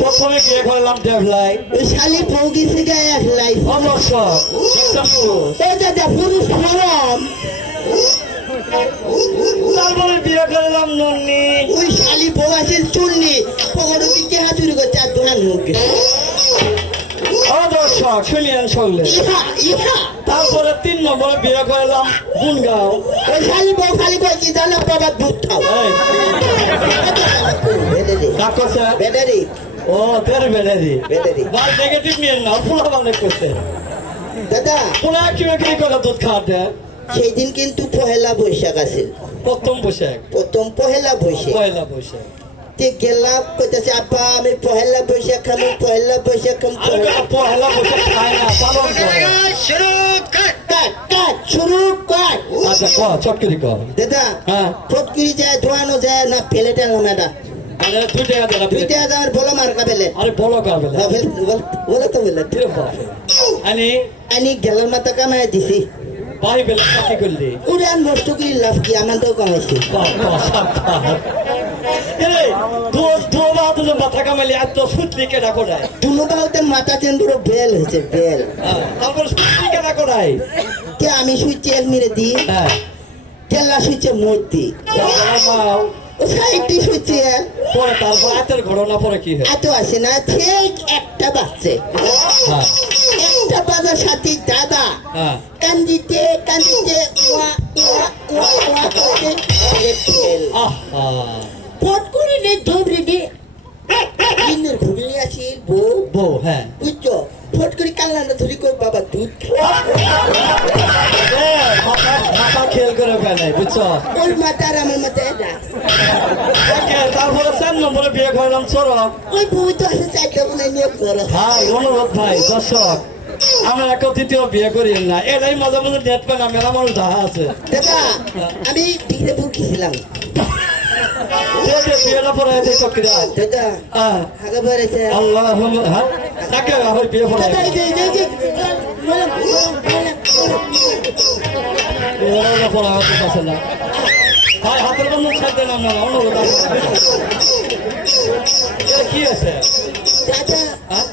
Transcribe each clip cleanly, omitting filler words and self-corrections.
প্রথমে বিয়ে করলাম দেবলাই, শালি বউ গেছে গায়ে আসলাই অবশ্য দাদা পুরুষ ফরম। তারপরে বিয়ে করলাম নন্নি, ওই শালি বউ আছে চুন্নি পকেটের দিকে হাতুড়ি করছে আর দোকান মুখে অবশ্য শুনিয়েন শুনলে। ইহা ইহা তারপরে 3 নম্বরে বিয়ে করলাম গুনগাঁও। ওই শালি বউ খালি কয় কি জানো বাবা দুধ খাও কাকছে ব্যাটারি ও তের বেড়ারি ব্যাটারি বাল নেগেটিভ নিয়ে না, পুরো মানে করছে দাদা পুরো কি করে দুধ খাওয়াতে। সেই দিন কিন্তু পহেলা বৈশাখ আছে প্রথম বৈশাখ, প্রথম পহেলা বৈশাখ পয়লা বৈশাখ। তে গেলাম কইতাছে আপা আমি পহেলা বৈশাখ খাবো পহেলা বৈশাখ খাবো আরে পয়লা বৈশাখ খায় না, পালন করে। শুরু কাট কাট কাট শুরু কাট আচ্ছা ক চটকরি ক। দাদা হ্যাঁ ফটকিরি যায় ধোয়ানো যায় না পেলেটা মেয়েটা আরে 2 টাকা দেনা দুইটা আমার বলো মার্কা পেলে আরে বলো কার বেলা বলো তো বলে কিরে বাপরে আনি আমি গেলার মাথা কামাই দিছি ভাই বেলা কি করলি উড়ান নষ্ট করে লাভ কি আমাদেরও কামাইছি মাথা কামাইলি এত সুতলি কেটা করায়। দুনো বাউতে মাথা চেন পুরো বেল হয়েছে বেল তারপর সুতলি কেটা করায়। কে আমি সুইচে এক মেরে দিই হ্যাঁ কেল্লা সুইচে মোট দিই ও সাইডটি সুইচে পরে তারপর এতের ঘটনা পরে কি হয়। এত আসে না ঠিক একটা বাজছে হ্যাঁ একটা বাজার সাথে দাদা হ্যাঁ কান্দিতে কান্দিতে ওয়া ওয়া ওয়া ওয়া করতে ফেল আহা পট করে নে ধরে দে দিনের ঘুগলি আসি বউ বউ হ্যাঁ বুঝছো ফট করে কান্নাটা ধরি কই বাবা দুধ মাথা খেল করে ফেলাই বুঝছো। ওর মাথা আর আমার মাথা এটা তারপরে 4 নম্বরে বিয়ে করলাম চরক। ওই বউ তো আছে চাইতে বলে নিয়ে করো ভাই অনুরোধ ভাই দর্শক আমরা এক দ্বিতীয় বিয়ে করি না, এটাই মজা মজা নেট পাই না, মেলা মানুষ দেখা আছে। দাদা আমি ডিগ্রিপুর গেছিলাম বিয়েটা পরে চক্রিয়া দাদা আগে বেড়েছে আল্লাহ হ্যাঁ তাকে আবার বিয়ে পরে দাদা এই যে পড়া হতে পারছে না ভাই হাতের বন্ধু ছাড়তেন আপনারা অনুরোধ কি আছে দাদা হ্যাঁ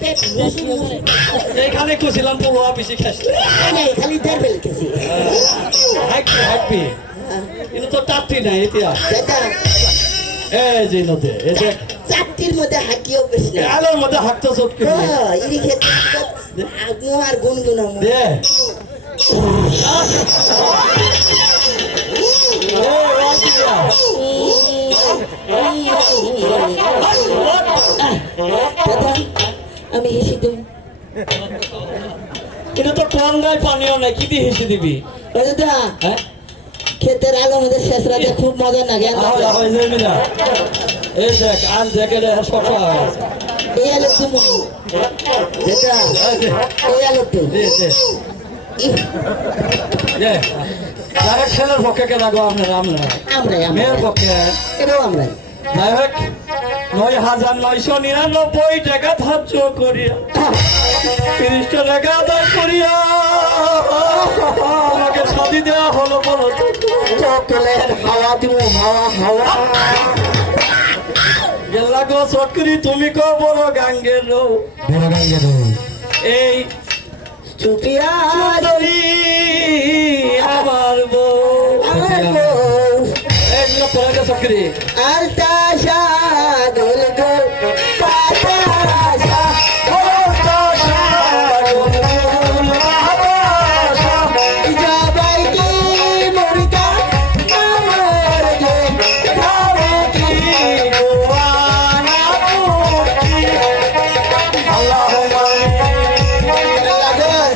পেট বেশি মুছে এইখানে খুঁজছিলাম পোয়া বেশি খাসছে নাই খালি দেড় বেল খেছি হাঁটবি কিন্তু তো টাট্টি নাই ইতিহাস দাদা এই যে নদী এই যে চারটির মধ্যে হাঁকিও বেশি না আলোর মধ্যে হাঁটতে চটকে ইরি ক্ষেত্রে আগুন আর গুনগুনা দে দাদা আমি হেসে দেব এটা তো ঠান্ডায় পানিও নাই, কি দিয়ে হেসে দিবি। দাদা হ্যাঁ ক্ষেতের আগে আমাদের শেষ রাতে খুব মজা লাগে এই দেখ আর দেখে শশা এই আলো তুমি দাদা এই আলো তো ছেলের পক্ষে কে লাগো আপনারা আমরা মেয়ের পক্ষে এটাও আমরা যাই হোক ৯,৯৯৯ টাকা ধার্য করিয়া ৩০ টাকা আদায় করিয়া আমাকে শাদি দেওয়া হলো বলো চকলেট হাওয়া দিব হাওয়া হাওয়া গেলা গো চকরি তুমি কো বড় গাঙ্গের এই চুপিয়া আমার বউ এগুলো পরে চকরি আর তাশা গোল গোল পাতাশা জবাইকে মুরগা আমার গে খাবে কি গোয়ানা মুরগি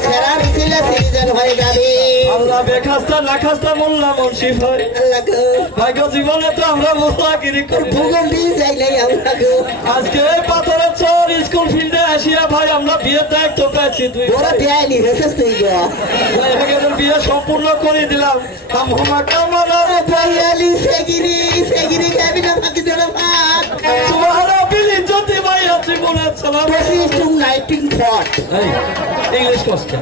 সেরা মিছিলে সিজন হয়ে যাবে আল্লাহ বেখাস্তা না খাস্তা মোল্লা মুন্সি ভাই আল্লাহ গো ভাগ্য জীবনে তো আমরা মুসাফিরি করব। ভূগোল দিয়ে যাই নাই আমরা গো আজকে এই পাথরের চর স্কুল ফিল্ডে আসিয়া ভাই আমরা বিয়ের দায়িত্ব পেয়েছি তুই বড় দেয়নি রেসেস তুই গো বিয়ে সম্পূর্ণ করে দিলাম বয়ালি সেগিরি খাবি না ফাঁকি দেওয়া ভাত তোমারা বিলি জ্যোতি ভাই আছে মনে সালাম This is to nighting pot. English কষ্ট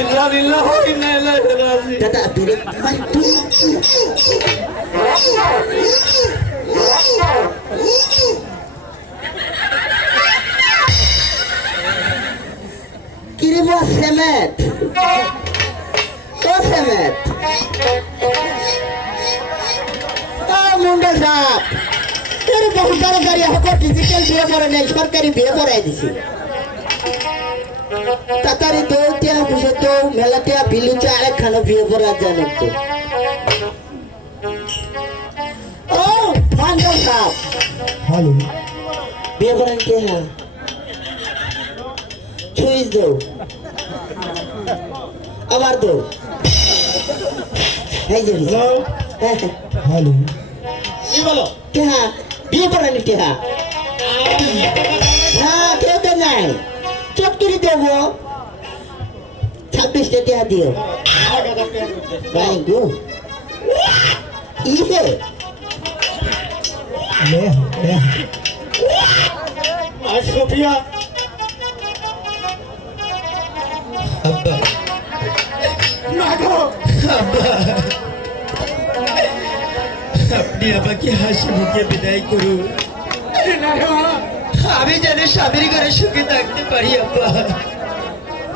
ইল্লা লিল্লাহ ওয়া ইন্না ইলাইহি রাজিউন দাদা দূরে ভাই তুই সেমেট ও সেমেট ও মুন্ডা সাপ এর বহু তাড়াতাড়ি হকো ডিজিটাল বিয়ে করে নেই সরকারি বিয়ে করাই দিছি তাড়াতাড়ি দৌড়তিয়া বুঝে তো মেলাতিয়া বিলুতে আরেকখানো বিয়ে করা জানে তো ও মুন্ডা সাপ হ্যালো বিয়ে করেন কে হ্যাঁ সুইচ দো আবার দো এই যে হ্যাঁ হ্যালো কি বলো কে হ্যাঁ বিয়ে করেন কে হ্যাঁ হ্যাঁ কেউ তো নাই চট করে দেবো 26টা টাকা দিও ভাই গো ইহে লে আর সোফিয়া আব্বা মাগো আপনি আমাকে হাসি মুখে বিদায় করুন আমি যেন স্বামীর ঘরে সুখে থাকতে পারি আব্বা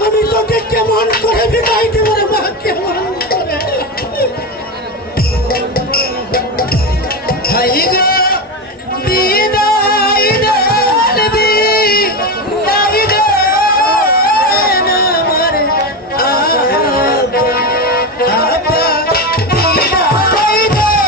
আমি তোকে কেমন করে বিদায় দেবো রে মা কেমন করে হাই গো বিদায় দেন বিদায় দেন আমার আব্বা আব্বা বিদায়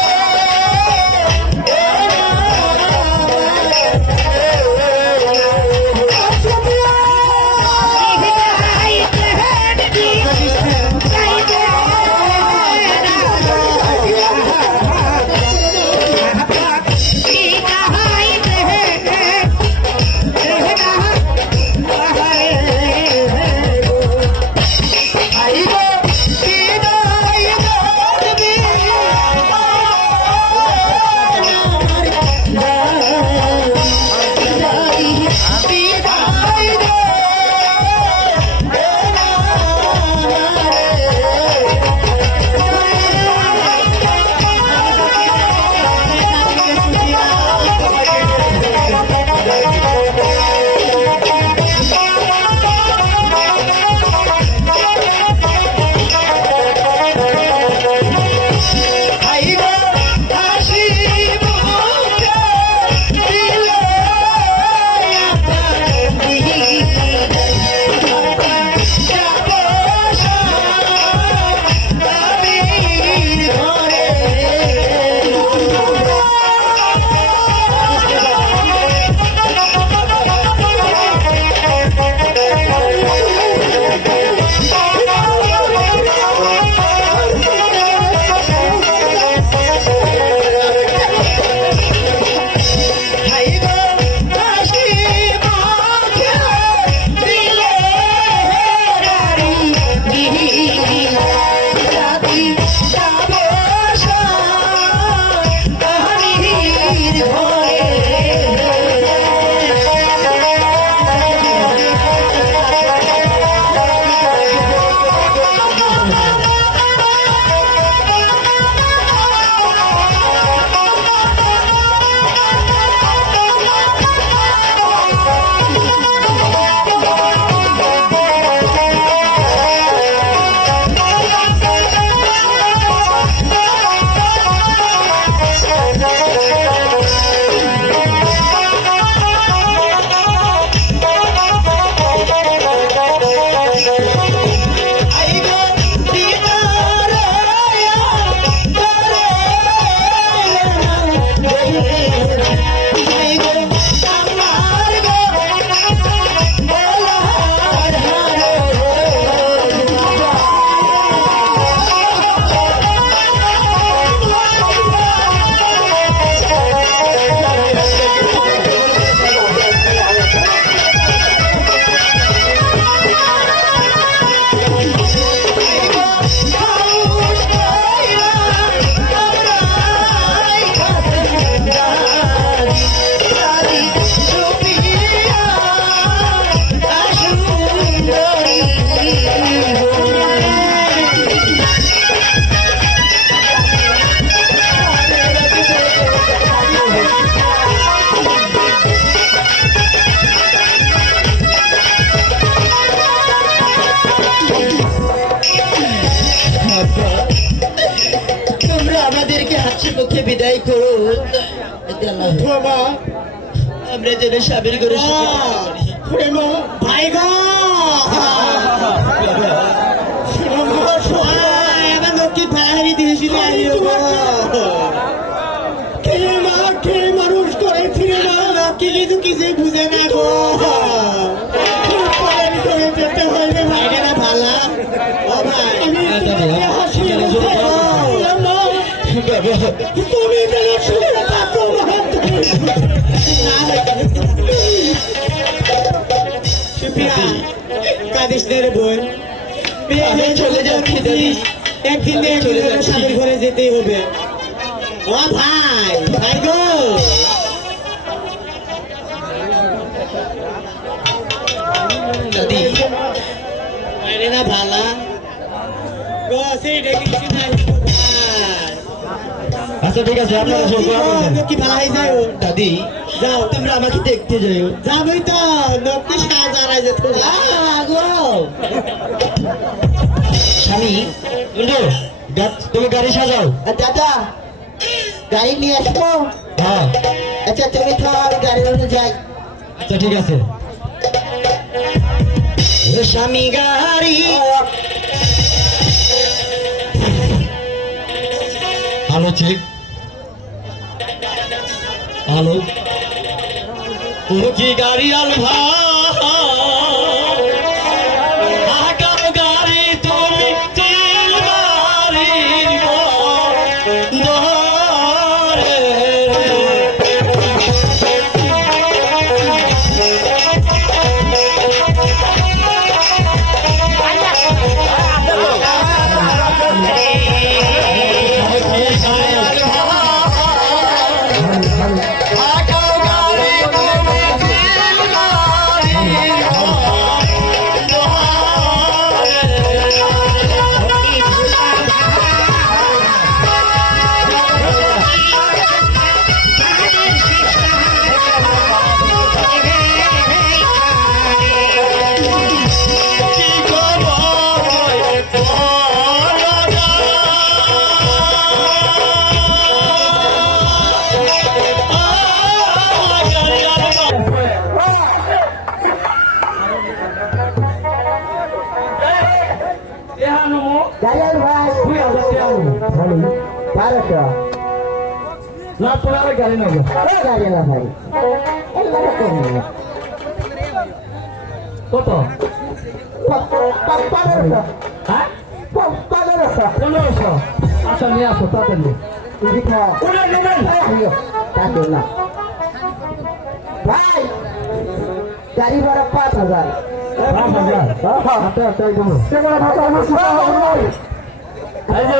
করুন বাবা আমরা যেন স্বামীর করে সুখী থাকতে পারি। প্রেম ভাই গো আমার লক্ষ্মী ভাই দিয়েছিল কে মানুষ করেছি রে মা লক্ষ্মী কিন্তু কিছু বুঝে না গো করে যেতে হইবে ভাইরে না ভালা ও ভাই আমি তোমাকে হাসি তুমি যেন শুনে থাকো কাঁদিস না রে বোন আমি চলে যাচ্ছি দাদি। একদিন না একদিন চলে আমার যাচ্ছি। স্বামীর ঘরে যেতেই হবে ও ভাই ভাই গো দাদি আরে না ভালা গো সেইটা কিছু নাই আচ্ছা ঠিক আছে আপনারা সব দোয়া করবেন। কি ভালো হয়ে যায় ও দাদি যাও তোমরা আমাকে দেখতে যাও। যাবই তো নক্কি সাজারাই যেত গো স্বামী বন্ধু তুমি গাড়ি সাজাও। দাদা গাড়ি নিয়ে আসবো হ্যাঁ আচ্ছা তুমি তো আমি গাড়ি নিয়ে যাই আচ্ছা ঠিক আছে। স্বামী গাড়ি হ্যালো চেক হ্যালো ও কি গাড়ি আল ভাই গাড়ি তুমি তেল মারির ধরে গাড়ি আল ভাই বারোশো না তোমার গাড়ি নেবো। গাড়ি আলা ভাই কত? হ্যাঁ 1500। আচ্ছা নিয়ে আসো তাড়াতাড়ি। ভাই গাড়ি ভাড়া 5000 আচ্ছা আচ্ছা এই দেবো। এই যে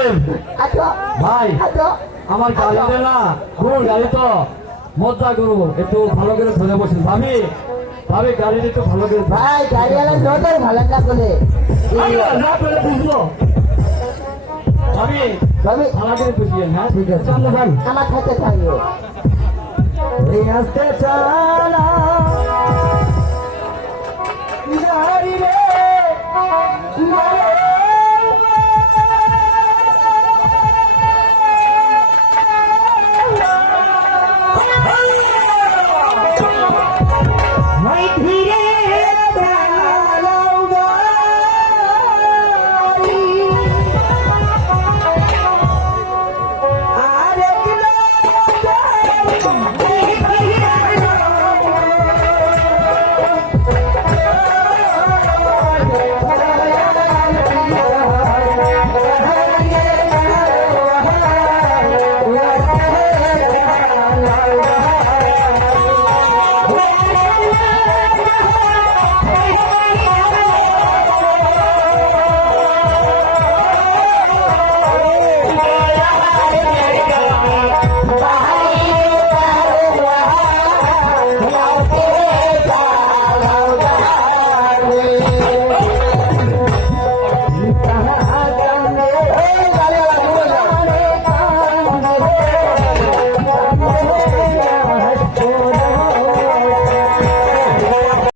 আচ্ছা ভাই আচ্ছা আমার গাড়িতে না গরুর গাড়ি তো মজা করু একটু ভালো করে ধরে বসেন ভাবি ভাবি গাড়িটা একটু ভালো করে ভাই গাড়ি আলা নজর ভালো না বলে না করে বুঝলো ভাবি ভাবি ভালো করে বুঝিয়ে হ্যাঁ ঠিক আছে সামনে ভাই আমার সাথে থাকবে আসতে চালা গাড়ি রে ভাই ধীরে